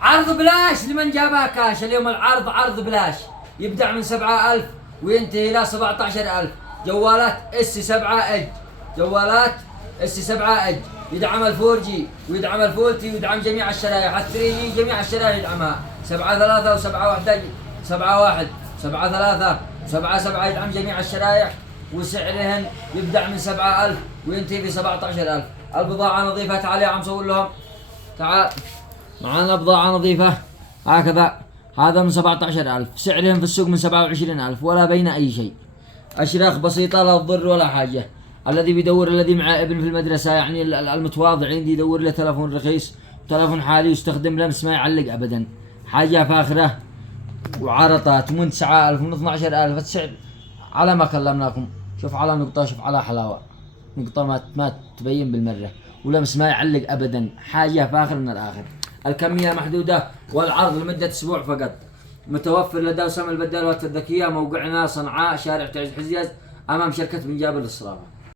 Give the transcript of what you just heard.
عرض بلاش لمن جابها كاش. اليوم العرض عرض بلاش، يبدأ من 7000 وينتهي إلى 17000. جوالات اس 7 اج، جوالات اس 7 اج، يدعم الفور جي ويدعم الفولتي ويدعم جميع الشرائح. الثري جي جميع الشرائح يدعمها. 7 3 و7 1 7 1 7 3 7 7 يدعم جميع الشرائح، وسعرهن يبدأ من 7000 وينتهي ب 17000. البضاعة نظيفة. تعال يا عم صور لهم. تعال معنا بضاعة نظيفة هكذا. هذا من 17000، سعرهم في السوق من 27000 ولا بين أي شيء. أشراخ بسيطة لا تضر ولا حاجة. الذي بيدور، الذي مع ابن في المدرسة يعني المتواضع عندي، يدور له تلفون رخيص، تلفون حالي يستخدم لمس ما يعلق أبدا. حاجة فاخرة وعرضات من 9000 ومن 12000. السعر على ما كلمناكم. شوف على نقطة، شوف على حلاوة، نقطة ما تبين بالمرة، ولمس ما يعلق أبدا. حاجة فاخر من الآخر. الكمية محدودة والعرض لمدة أسبوع فقط. متوفر لدى وسام البدال والذكية. موقعنا صنعاء، شارع تعز حزيز، أمام شركة بن جابر للصرافة.